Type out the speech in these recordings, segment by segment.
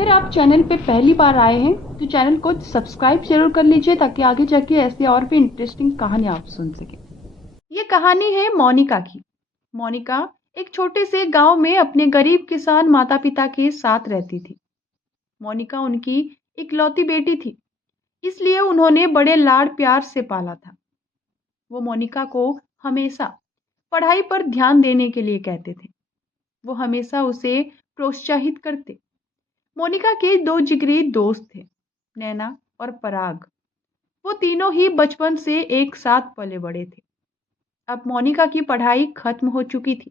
अगर आप चैनल पे पहली बार आए हैं तो चैनल को सब्सक्राइब जरूर कर लीजिए ताकि आगे जाके ऐसी और भी इंटरेस्टिंग कहानी आप सुन सकें। ये कहानी है मोनिका की। मोनिका एक छोटे से गांव में अपने गरीब किसान माता पिता के साथ रहती थी। मोनिका उनकी इकलौती बेटी थी, इसलिए उन्होंने बड़े लाड प्यार से पाला था। वो मोनिका को हमेशा पढ़ाई पर ध्यान देने के लिए कहते थे। वो हमेशा उसे प्रोत्साहित करते। मोनिका के दो जिगरी दोस्त थे, नैना और पराग। वो तीनों ही बचपन से एक साथ पले बड़े थे। अब मोनिका की पढ़ाई खत्म हो चुकी थी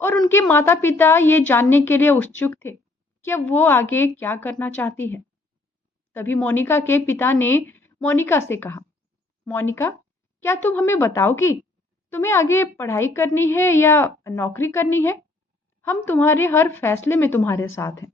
और उनके माता पिता ये जानने के लिए उत्सुक थे कि अब वो आगे क्या करना चाहती है। तभी मोनिका के पिता ने मोनिका से कहा, मोनिका, क्या तुम हमें बताओगी तुम्हें आगे पढ़ाई करनी है या नौकरी करनी है? हम तुम्हारे हर फैसले में तुम्हारे साथ हैं।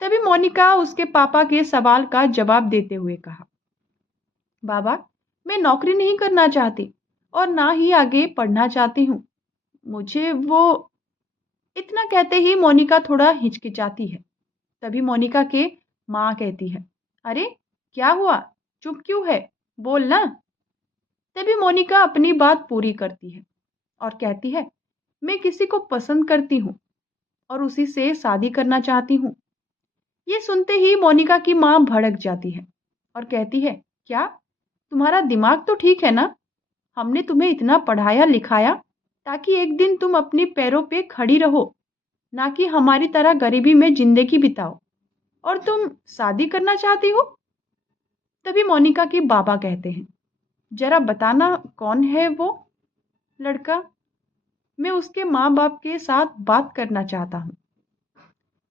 तभी मोनिका उसके पापा के सवाल का जवाब देते हुए कहा, बाबा, मैं नौकरी नहीं करना चाहती और ना ही आगे पढ़ना चाहती हूँ। मुझे वो इतना कहते ही मोनिका थोड़ा हिचकिचाती है। तभी मोनिका के माँ कहती है, अरे क्या हुआ, चुप क्यों है, बोल ना। तभी मोनिका अपनी बात पूरी करती है और कहती है, मैं किसी को पसंद करती हूँ और उसी से शादी करना चाहती हूँ। ये सुनते ही मोनिका की माँ भड़क जाती है और कहती है, क्या तुम्हारा दिमाग तो ठीक है ना? हमने तुम्हें इतना पढ़ाया लिखाया ताकि एक दिन तुम अपने पैरों पे खड़ी रहो, ना कि हमारी तरह गरीबी में जिंदगी बिताओ, और तुम शादी करना चाहती हो? तभी मोनिका के बाबा कहते हैं, जरा बताना कौन है वो लड़का? मैं उसके माँ बाप के साथ बात करना चाहता हूँ।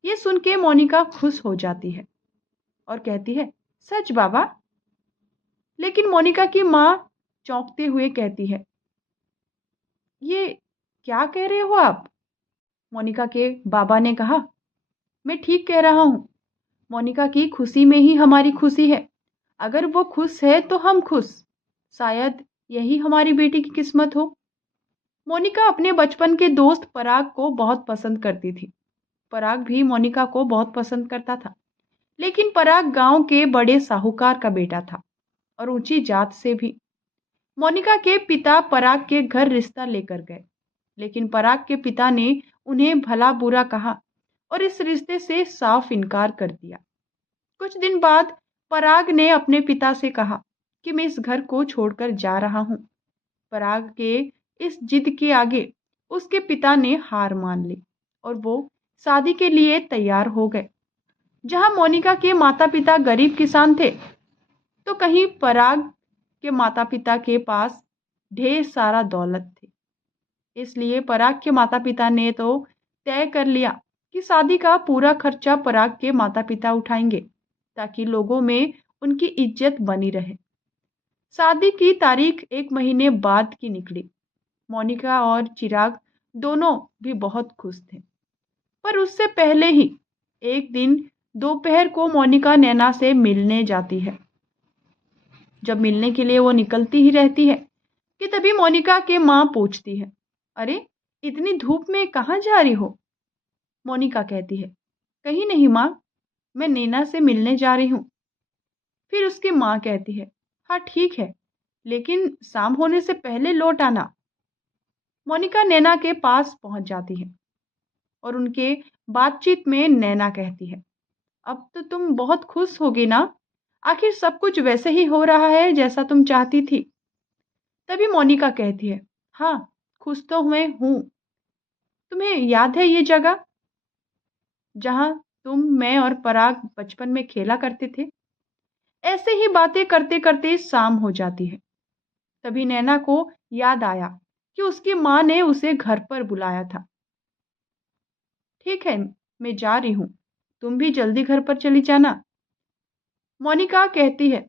ये सुन के मोनिका खुश हो जाती है और कहती है, सच बाबा? लेकिन मोनिका की माँ चौंकते हुए कहती है, ये क्या कह रहे हो आप? मोनिका के बाबा ने कहा, मैं ठीक कह रहा हूँ। मोनिका की खुशी में ही हमारी खुशी है। अगर वो खुश है तो हम खुश। शायद यही हमारी बेटी की किस्मत हो। मोनिका अपने बचपन के दोस्त पराग को बहुत पसंद करती थी। पराग भी मोनिका को बहुत पसंद करता था। लेकिन पराग गांव के बड़े साहूकार का बेटा था और ऊंची जात से भी। मोनिका के पिता पराग के घर रिश्ता लेकर गए, लेकिन पराग के पिता ने उन्हें भला बुरा कहा और इस रिश्ते से साफ इनकार कर दिया। कुछ दिन बाद पराग ने अपने पिता से कहा कि मैं इस घर को छोड़कर जा रहा हूँ। पराग के इस जिद के आगे उसके पिता ने हार मान ली और वो शादी के लिए तैयार हो गए। जहां मोनिका के माता पिता गरीब किसान थे, तो कहीं पराग के माता पिता के पास ढेर सारा दौलत थी। इसलिए पराग के माता पिता ने तो तय कर लिया कि शादी का पूरा खर्चा पराग के माता पिता उठाएंगे ताकि लोगों में उनकी इज्जत बनी रहे। शादी की तारीख एक महीने बाद की निकली। मोनिका और चिराग दोनों भी बहुत खुश थे। पर उससे पहले ही एक दिन दोपहर को मोनिका नैना से मिलने जाती है। जब मिलने के लिए वो निकलती ही रहती है कि तभी मोनिका के माँ पूछती है, अरे इतनी धूप में कहाँ जा रही हो? मोनिका कहती है, कहीं नहीं माँ, मैं नैना से मिलने जा रही हूँ। फिर उसकी माँ कहती है, हाँ ठीक है, लेकिन शाम होने से पहले लौट आना। मोनिका नैना के पास पहुंच जाती है और उनके बातचीत में नैना कहती है, अब तो तुम बहुत खुश होगी ना? आखिर सब कुछ वैसे ही हो रहा है जैसा तुम चाहती थी। तभी मोनिका कहती है, हाँ, खुश तो मैं हूँ। तुम्हें याद है ये जगह जहाँ तुम, मैं और पराग बचपन में खेला करते थे? ऐसे ही बातें करते करते शाम हो जाती है। तभी नैना को याद आया कि उसकी माँ ने उसे घर पर बुलाया था। ठीक है, मैं जा रही हूँ, तुम भी जल्दी घर पर चली जाना। मोनिका कहती है,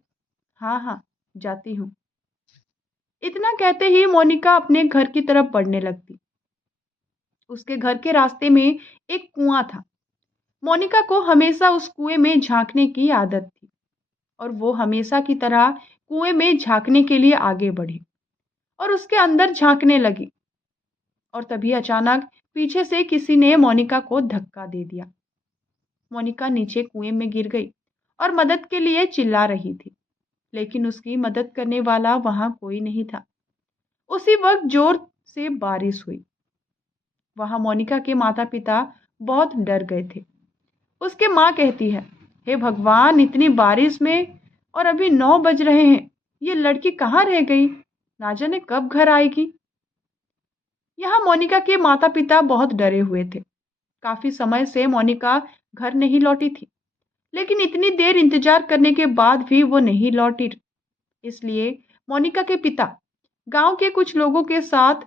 हाँ हाँ, जाती हूँ। इतना कहते ही मोनिका अपने घर की तरफ बढ़ने लगती। उसके घर के रास्ते में एक कुआं था। मोनिका को हमेशा उस कुएं में झांकने की आदत थी और वो हमेशा की तरह कुएं में झांकने के लिए आगे बढ़ी और उसके अंदर झांकने लगी। और तभी अचानक पीछे से किसी ने मोनिका को धक्का दे दिया। मोनिका नीचे कुएं में गिर गई और मदद के लिए चिल्ला रही थी, लेकिन उसकी मदद करने वाला वहां कोई नहीं था। उसी वक्त जोर से बारिश हुई। वहां मोनिका के माता पिता बहुत डर गए थे। उसके माँ कहती है, हे भगवान, इतनी बारिश में और अभी 9 बज रहे हैं, ये लड़की कहाँ रह गई? ना जाने कब घर आएगी। यहाँ मोनिका के माता पिता बहुत डरे हुए थे। काफी समय से मोनिका घर नहीं लौटी थी, लेकिन इतनी देर इंतजार करने के बाद भी वो नहीं लौटी। इसलिए मोनिका के पिता गांव के कुछ लोगों के साथ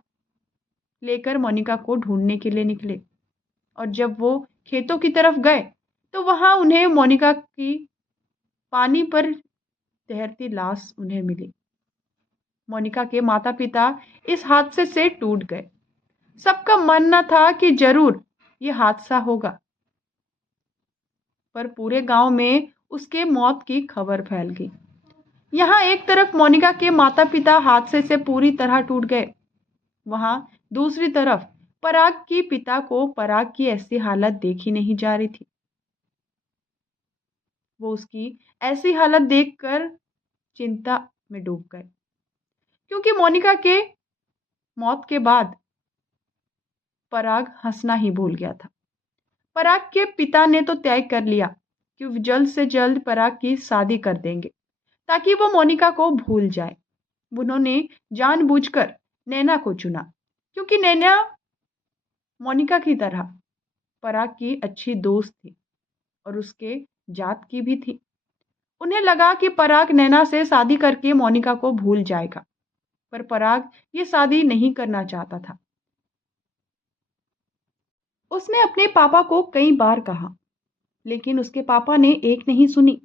लेकर मोनिका को ढूंढने के लिए निकले। और जब वो खेतों की तरफ गए तो वहां उन्हें मोनिका की पानी पर तैरती लाश उन्हें मिली। मोनिका के माता पिता इस हादसे से टूट गए। सबका मानना था कि जरूर ये हादसा होगा, पर पूरे गांव में उसके मौत की खबर फैल गई। यहाँ एक तरफ मोनिका के माता पिता हादसे से पूरी तरह टूट गए, वहां दूसरी तरफ पराग की पिता को पराग की ऐसी हालत देखी नहीं जा रही थी। वो उसकी ऐसी हालत देखकर चिंता में डूब गए, क्योंकि मोनिका के मौत के बाद पराग हंसना ही भूल गया था। पराग के पिता ने तो तय कर लिया कि वो जल्द से जल्द पराग की शादी कर देंगे ताकि वो मोनिका को भूल जाए। उन्होंने जानबूझकर नैना को चुना, क्योंकि नैना मोनिका की तरह पराग की अच्छी दोस्त थी और उसके जात की भी थी। उन्हें लगा कि पराग नैना से शादी करके मोनिका को भूल जाएगा, पर पराग ये शादी नहीं करना चाहता था। उसने अपने पापा को कई बार कहा, लेकिन उसके पापा ने एक नहीं सुनी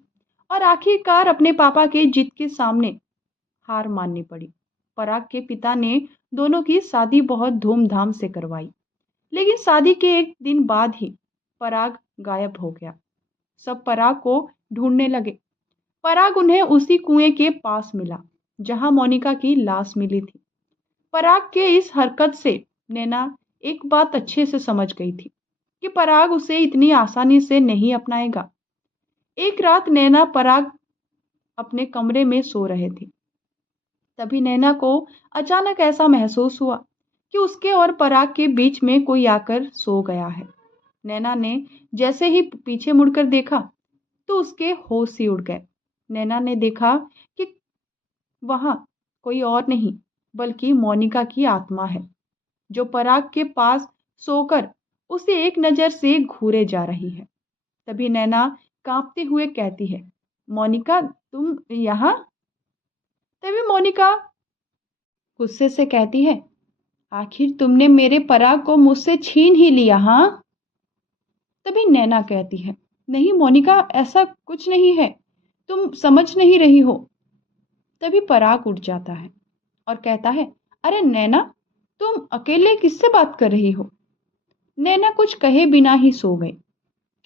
और आखिरकार अपने पापा के जिद के सामने हार माननी पड़ी। पराग के पिता ने दोनों की शादी बहुत धूमधाम से करवाई, लेकिन शादी के एक दिन बाद ही पराग गायब हो गया। सब पराग को ढूंढने लगे। पराग उन्हें उसी कुएं के पास मिला जहां मोनिका की लाश मिली थी। पराग के इस हरकत से नैना एक बात अच्छे से समझ गई थी कि पराग उसे इतनी आसानी से नहीं अपनाएगा। एक रात नैना पराग अपने कमरे में सो रहे थे। तभी नैना को अचानक ऐसा महसूस हुआ कि उसके और पराग के बीच में कोई आकर सो गया है। नैना ने जैसे ही पीछे मुड़कर देखा तो उसके होश ही उड़ गए। नैना ने देखा कि वहां कोई और नहीं बल्कि मोनिका की आत्मा है, जो पराग के पास सोकर उसे एक नजर से घूरे जा रही है। तभी नैना कांपते हुए कहती है, मोनिका, तुम यहाँ? तभी मोनिका गुस्से से कहती है, आखिर तुमने मेरे पराग को मुझसे छीन ही लिया, हाँ? तभी नैना कहती है, नहीं मोनिका, ऐसा कुछ नहीं है, तुम समझ नहीं रही हो। तभी पराग उठ जाता है और कहता है, अरे नैना, तुम अकेले किससे बात कर रही हो? नैना कुछ कहे बिना ही सो गई,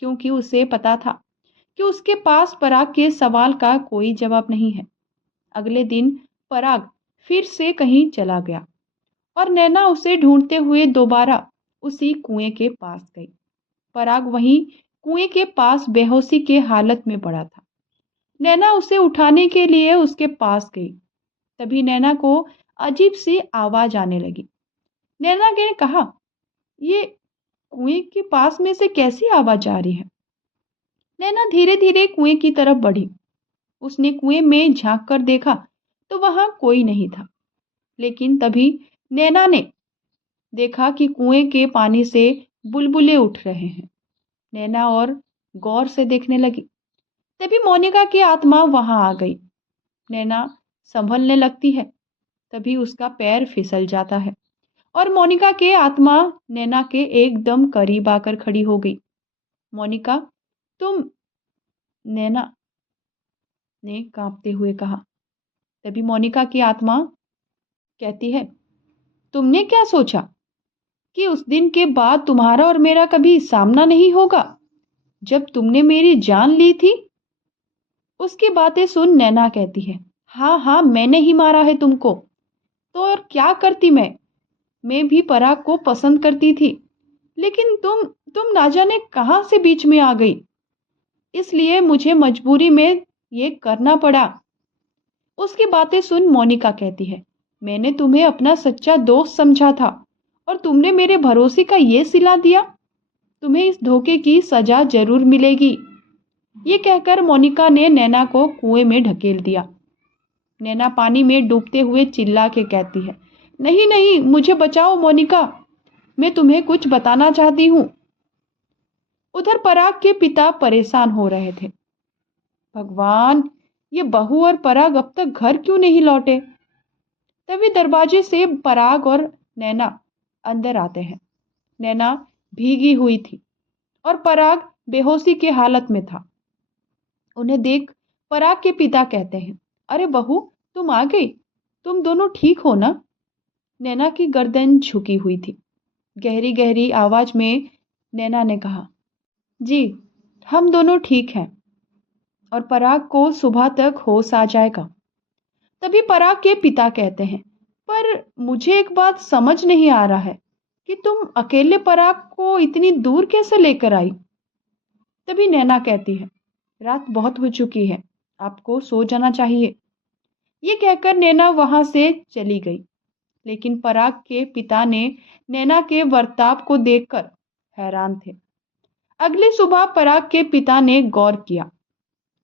क्योंकि उसे पता था कि उसके पास पराग के सवाल का कोई जवाब नहीं है। अगले दिन पराग फिर से कहीं चला गया और नैना उसे ढूंढते हुए दोबारा उसी कुएं के पास गई। पराग वहीं कुएं के पास बेहोशी के हालत में पड़ा था। नैना उसे उठाने के लिए उसके पास गई। तभी नैना को अजीब सी आवाज आने लगी। नैना ने कहा, ये कुएं के पास में से कैसी आवाज आ रही है? नैना धीरे धीरे कुएं की तरफ बढ़ी। उसने कुएं में झांक कर देखा तो वहां कोई नहीं था, लेकिन तभी नैना ने देखा कि कुएं के पानी से बुलबुले उठ रहे हैं। नैना और गौर से देखने लगी। तभी मोनिका की आत्मा वहां आ गई। नैना संभलने लगती है। तभी उसका पैर फिसल जाता है और मोनिका के आत्मा नैना के एकदम करीब आकर खड़ी हो गई। मोनिका, तुम? नैना ने कांपते हुए कहा। तभी मोनिका की आत्मा कहती है, तुमने क्या सोचा कि उस दिन के बाद तुम्हारा और मेरा कभी सामना नहीं होगा, जब तुमने मेरी जान ली थी? उसकी बातें सुन नैना कहती है, हाँ हाँ, मैंने ही मारा है तुमको। तो और क्या करती मैं भी पराग को पसंद करती थी, लेकिन तुम ना जाने कहां से बीच में आ गई। इसलिए मुझे मजबूरी में ये करना पड़ा। उसकी बातें सुन मोनिका कहती है, मैंने तुम्हें अपना सच्चा दोस्त समझा था और तुमने मेरे भरोसे का ये सिला दिया। तुम्हें इस धोखे की सजा जरूर मिलेगी। ये कहकर मोनिका ने नैना को कुएं में ढकेल दिया। नैना पानी में डूबते हुए चिल्ला के कहती है, नहीं नहीं, मुझे बचाओ मोनिका, मैं तुम्हें कुछ बताना चाहती हूँ। उधर पराग के पिता परेशान हो रहे थे। भगवान, ये बहू और पराग अब तक घर क्यों नहीं लौटे? तभी दरवाजे से पराग और नैना अंदर आते हैं। नैना भीगी हुई थी और पराग बेहोशी के हालत में था। उन्हें देख पराग के पिता कहते हैं, अरे बहू, तुम आ गई, तुम दोनों ठीक हो ना? नैना की गर्दन झुकी हुई थी। गहरी गहरी आवाज में नैना ने कहा, जी, हम दोनों ठीक हैं और पराग को सुबह तक होश आ जाएगा। तभी पराग के पिता कहते हैं, पर मुझे एक बात समझ नहीं आ रहा है कि तुम अकेले पराग को इतनी दूर कैसे लेकर आई? तभी नैना कहती है, रात बहुत हो चुकी है, आपको सो जाना चाहिए। ये कहकर नैना वहां से चली गई। लेकिन पराग के पिता ने नैना के बर्ताव को देखकर हैरान थे। अगली सुबह पराग के पिता ने गौर किया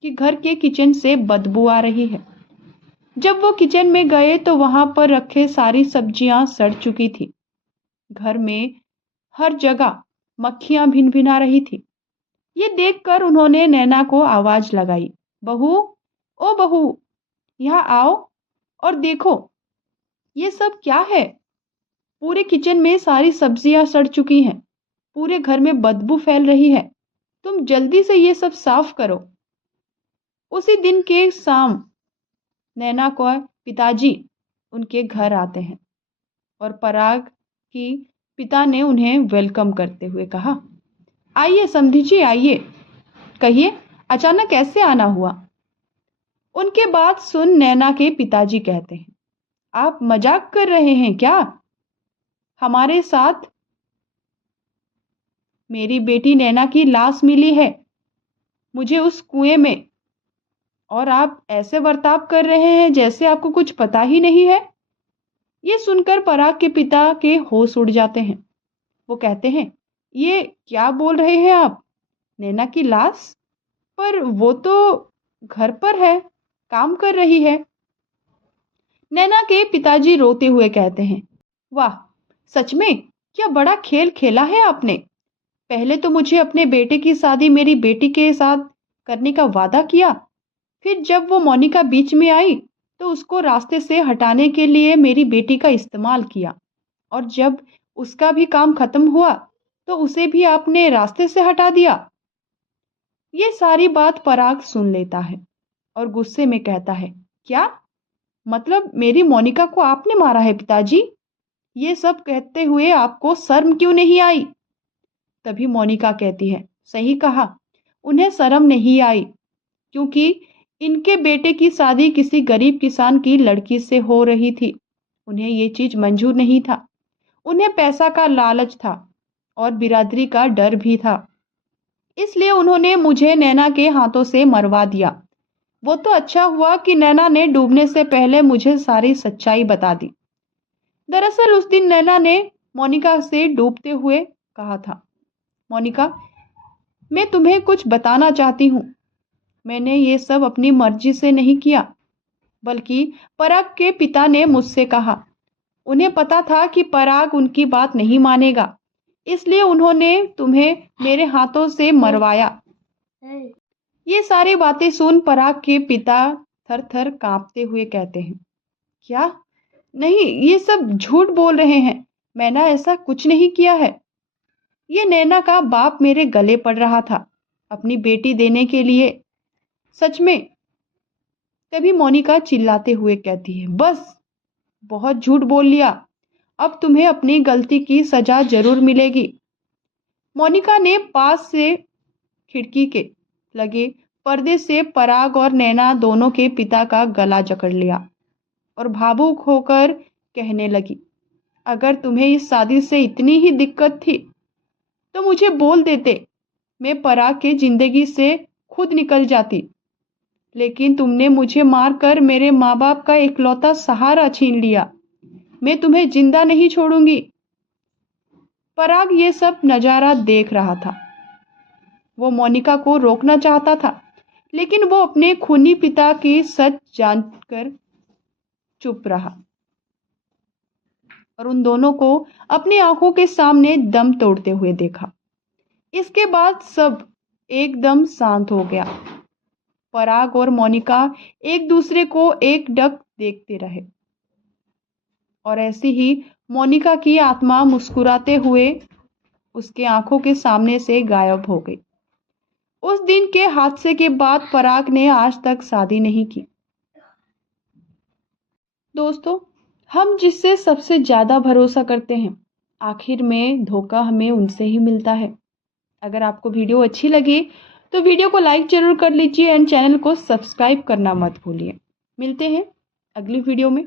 कि घर के किचन से बदबू आ रही है। जब वो किचन में गए तो वहां पर रखे सारी सब्जियां सड़ चुकी थी। घर में हर जगह मक्खियां भिनभिना रही थी। ये देखकर उन्होंने नैना को आवाज लगाई, बहू, ओ बहू, यहाँ आओ और देखो, ये सब क्या है? पूरे किचन में सारी सब्जियां सड़ चुकी हैं। पूरे घर में बदबू फैल रही है। तुम जल्दी से ये सब साफ करो। उसी दिन के शाम नैना को पिताजी उनके घर आते हैं और पराग की पिता ने उन्हें वेलकम करते हुए कहा, आइए समधी जी, आइए, कहिए अचानक कैसे आना हुआ? उनके बात सुन नैना के पिताजी कहते हैं, आप मजाक कर रहे हैं क्या? हमारे साथ मेरी बेटी नैना की लाश मिली है, मुझे उस कुएं में, और आप ऐसे बर्ताव कर रहे हैं जैसे आपको कुछ पता ही नहीं है। ये सुनकर पराग के पिता के होश उड़ जाते हैं। वो कहते हैं, ये क्या बोल रहे हैं आप? नैना की लाश? पर वो तो घर पर है, काम कर रही है। नैना के पिताजी रोते हुए कहते हैं, वाह, सच में क्या बड़ा खेल खेला है आपने। पहले तो मुझे अपने बेटे की शादी मेरी बेटी के साथ करने का वादा किया, फिर जब वो मोनिका बीच में आई तो उसको रास्ते से हटाने के लिए मेरी बेटी का इस्तेमाल किया, और जब उसका भी काम खत्म हुआ तो उसे भी आपने रास्ते से हटा दिया। ये सारी बात पराग सुन लेता है और गुस्से में कहता है, क्या मतलब मेरी मोनिका को आपने मारा है पिताजी? ये सब कहते हुए आपको शर्म क्यों नहीं आई? तभी मोनिका कहती है, सही कहा, उन्हें शर्म नहीं आई, क्योंकि इनके बेटे की शादी किसी गरीब किसान की लड़की से हो रही थी। उन्हें ये चीज मंजूर नहीं था। उन्हें पैसा का लालच था और बिरादरी का डर भी था। इसलिए उन्होंने मुझे नैना के हाथों से मरवा दिया। वो तो अच्छा हुआ कि नैना ने डूबने से पहले मुझे सारी सच्चाई बता दी। दरअसल उस दिन नैना ने मोनिका से डूबते हुए कहा था, मोनिका, मैं तुम्हें कुछ बताना चाहती हूँ। मैंने ये सब अपनी मर्जी से नहीं किया, बल्कि पराग के पिता ने मुझसे कहा। उन्हें पता था कि पराग उनकी बात नहीं मानेगा, इसलिए उन्होंने तुम्हें मेरे हाथों से मरवाया। ये सारी बातें सुन पराग के पिता थर थर कांपते हुए कहते हैं, क्या? नहीं, ये सब झूठ बोल रहे हैं, मैंने ऐसा कुछ नहीं किया है। ये नैना का बाप मेरे गले पड़ रहा था अपनी बेटी देने के लिए, सच में। तभी मोनिका चिल्लाते हुए कहती है, बस, बहुत झूठ बोल लिया, अब तुम्हें अपनी गलती की सजा जरूर मिलेगी। मोनिका ने पास से खिड़की के लगे पर्दे से पराग और नैना दोनों के पिता का गला जकड़ लिया और भावुक होकर कहने लगी, अगर तुम्हें इस शादी से इतनी ही दिक्कत थी तो मुझे बोल देते, मैं पराग के जिंदगी से खुद निकल जाती, लेकिन तुमने मुझे मारकर मेरे माँ बाप का इकलौता सहारा छीन लिया। मैं तुम्हें जिंदा नहीं छोड़ूंगी। पराग ये सब नजारा देख रहा था। वो मोनिका को रोकना चाहता था, लेकिन वो अपने खूनी पिता की सच जानकर चुप रहा और उन दोनों को अपनी आंखों के सामने दम तोड़ते हुए देखा। इसके बाद सब एकदम शांत हो गया। पराग और मोनिका एक दूसरे को एकटक देखते रहे और ऐसे ही मोनिका की आत्मा मुस्कुराते हुए उसके आंखों के सामने से गायब हो गई। उस दिन के हादसे के बाद पराग ने आज तक शादी नहीं की। दोस्तों, हम जिससे सबसे ज्यादा भरोसा करते हैं, आखिर में धोखा हमें उनसे ही मिलता है। अगर आपको वीडियो अच्छी लगी तो वीडियो को लाइक जरूर कर लीजिए एंड चैनल को सब्सक्राइब करना मत भूलिए। मिलते हैं अगली वीडियो में।